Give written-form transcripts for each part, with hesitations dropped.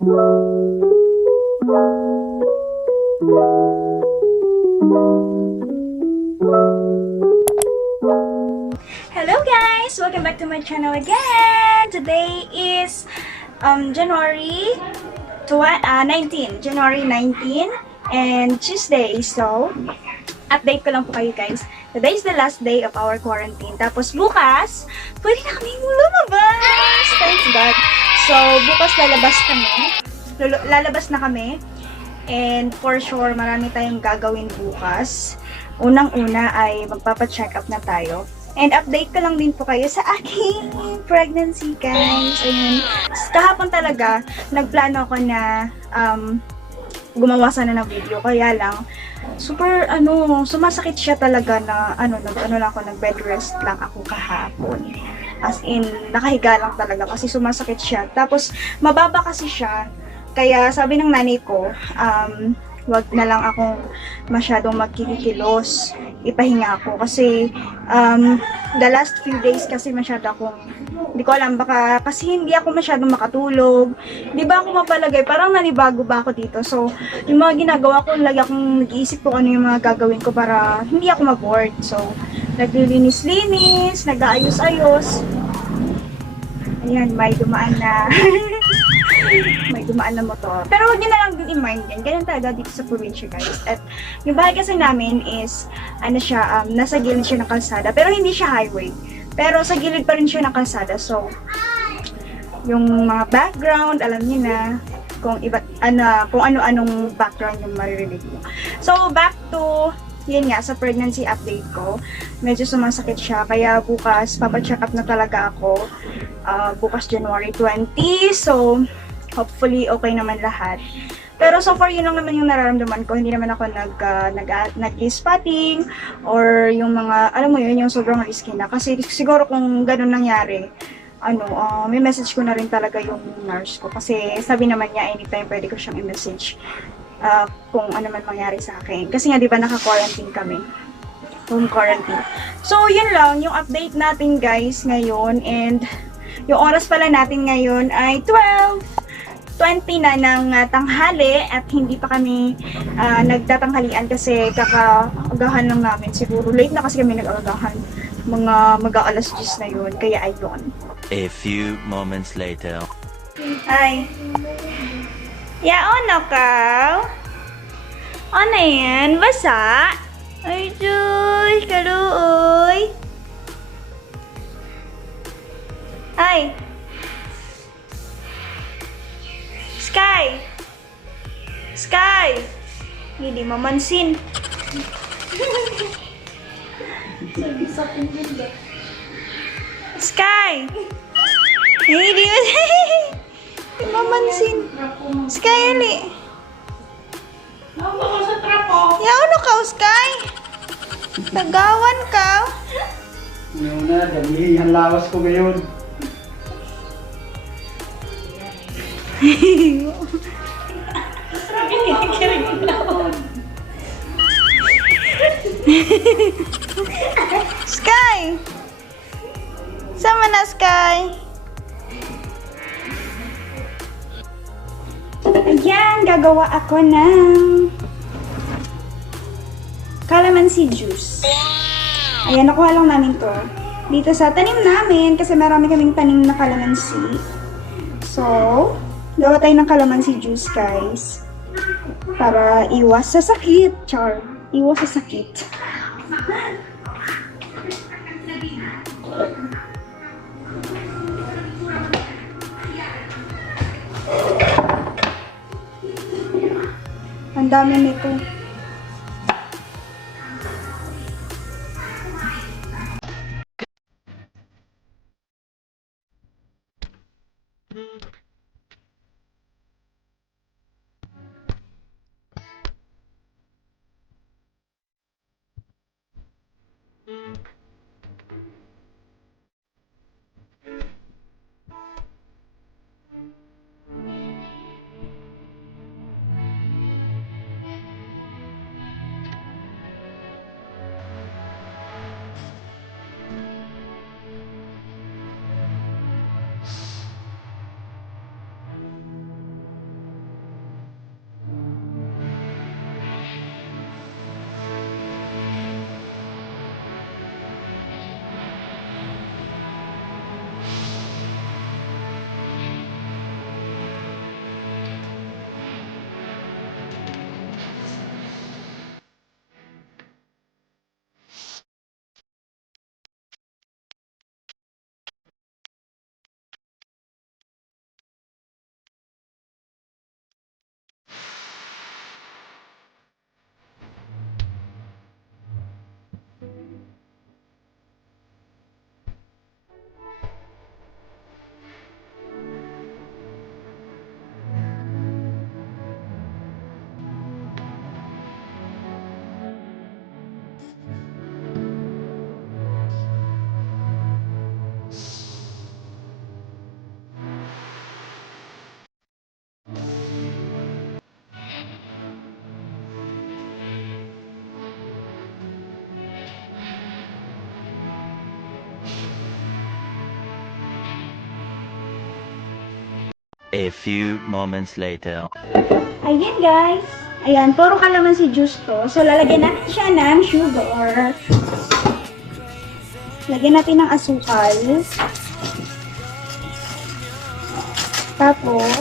Hello guys! Welcome back to my channel again! Today is January 19 and Tuesday. So, update ko lang po kayo guys. Today is the last day of our quarantine. Tapos bukas, pwede na kaming lumabas! Thanks God! So, bukas lalabas na kami. And for sure, marami tayong gagawin bukas. Unang-una ay magpapa-check up na tayo. And update ko lang din po kayo sa aking pregnancy, guys. Ayun. Kahapon talaga, nagplano ako na gumawa sana ng video. Kaya lang, super, sumasakit siya talaga na, nag-bed rest lang ako kahapon. As in, nakahiga lang talaga kasi sumasakit siya. Tapos, mababa kasi siya. Kaya sabi ng nanay ko, wag na lang akong masyadong magkikilos, ipahinga ako kasi the last few days kasi masyado akong, hindi ko alam, baka kasi hindi ako masyadong makatulog, di ba ako mapalagay, parang nanibago ba ako dito. So yung mga ginagawa ko, lagi akong nag-iisip ko ano yung mga gagawin ko para hindi ako ma-bored. So naglilinis-linis, nag-aayos-ayos. Ayan, may dumaan na may dumaan na motor. Pero huwag nyo na lang din in-mind yan. Ganyan talaga dito sa probinsya, guys. At yung bahay kasi namin is, nasa gilid siya ng kalsada. Pero hindi siya highway. Pero sa gilid pa rin siya ng kalsada. So, yung mga background, alam niyo na kung ano-anong background yung maririnig mo. So, back to, yun nga, sa pregnancy update ko. Medyo sumasakit siya. Kaya bukas, papacheck up na talaga ako. Bukas January 20. So, hopefully, okay naman lahat. Pero so far, yun lang naman yung nararamdaman ko. Hindi naman ako nag-spotting or yung mga, alam mo yun, yung sobrang risky na. Kasi siguro kung ganun nangyari, may message ko na rin talaga yung nurse ko. Kasi sabi naman niya, anytime pwede ko siyang i-message kung ano man mangyari sa akin. Kasi nga, di ba, naka-quarantine kami. Home quarantine. So, yun lang, yung update natin, guys, ngayon. And, yung oras pala natin ngayon ay 12:20 na ng tanghali at hindi pa kami nagtatanghalian kasi kakaagahan lang namin. Siguro late na kasi kami nag-aagahan. Mga mag-aalas 10 na yun. Kaya ayun. A few moments later. Ay. Yaon ka? Ano yan? Basa? Ay, Diyos. Kaluoy. Ay. Sky! Sky! Hindi mamansin. Sky! Hindi mamansin. Sky, ali. Yaon ka, Sky? Tagawan ka? Una, dami ang lawas ko ngayon. Sky! Sama na, Sky! Ayan, gagawa ako ng calamansi juice. Ayan, nakuha lang namin to dito sa tanim namin kasi marami kaming tanim na calamansi. So, gawa tayo ng calamansi juice, guys. Para iwas sa sakit. Char. Iwas sa sakit. Ang dami nito. A few moments later. Ayan guys. Ayan, puro kalamansi juice to. So, lalagyan natin siya ng sugar. Lagyan natin ng asukal. Tapos,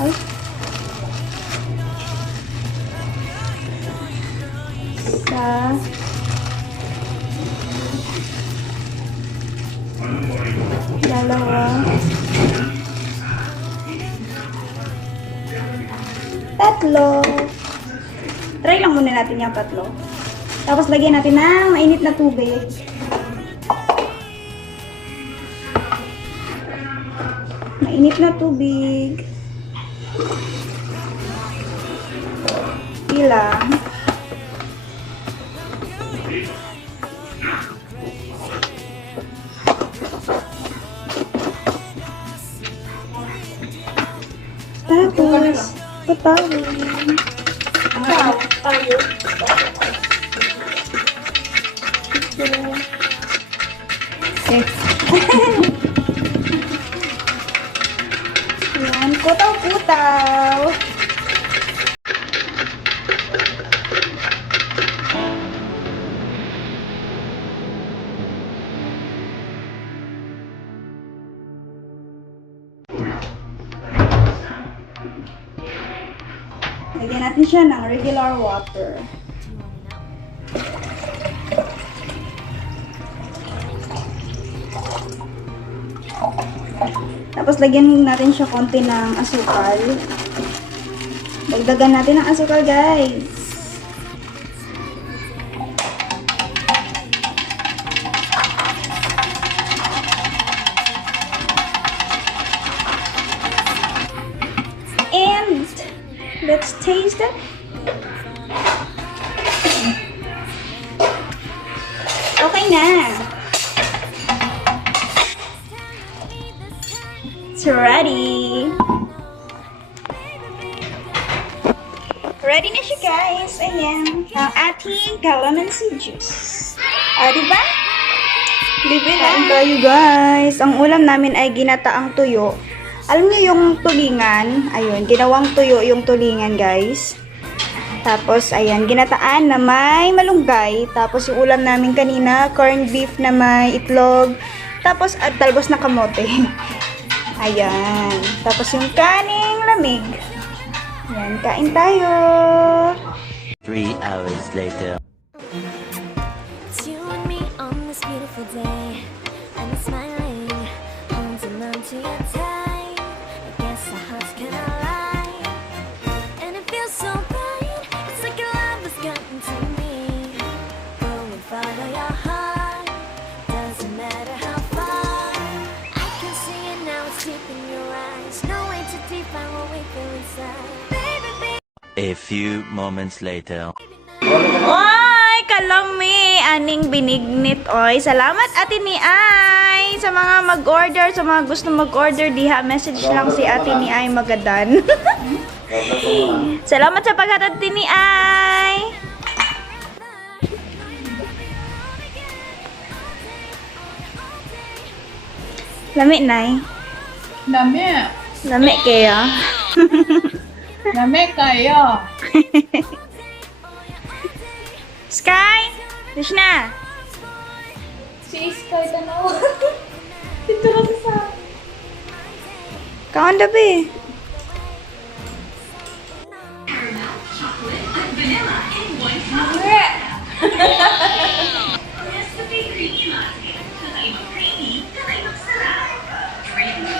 ay, isa, dalawa, tatlo. Try lang muna natin yung tatlo. Tapos lagyan natin ng mainit na tubig. Mainit na tubig. Ilang. Tapos, patawin. Okay. Ayan, kutaw-kutaw. Lagyan natin siya ng regular water. Tapos lagyan natin siya konti ng asukal. Dagdagan natin ng asukal, guys. And let's taste it. Okay na. It's ready. Ready na siya, guys. Ayan. Ang ating calamansi juice. Diba? Libre na tayo, guys. Ang ulam namin ay ginataang tuyo. Alam niyo yung tulingan? Ayun, ginawang tuyo yung tulingan, guys. Tapos, ayan, ginataan na may malunggay. Tapos, yung ulam namin kanina, corned beef na may itlog. Tapos, at talbos na kamote. Ayan. Tapos, yung kaning lamig. Ayan, kain tayo. 3 hours later. It's you and me on this beautiful day. I'm smiling, holding on to your tight. I guess our hearts can align, and it feels so right. It's like your love has gotten to me. Go and follow your heart. Doesn't matter how far. I can see it now. It's deep in your eyes. No way to define what we feel inside. Baby, baby. A few moments later. Oy, kalami, aning binignit, oy. Salamat ate ni Ay sa mga mag-order, sa mga gusto mag-order diha, message lang si ate ni Ay Magadan. Salamat sa paghatag ni Ay. Lami, Nay. Lami. Lami kaya. Lami kayo. Sky, dish na. Si Sky tanaw. Dito lang sa... Kaon dabi. Creamy,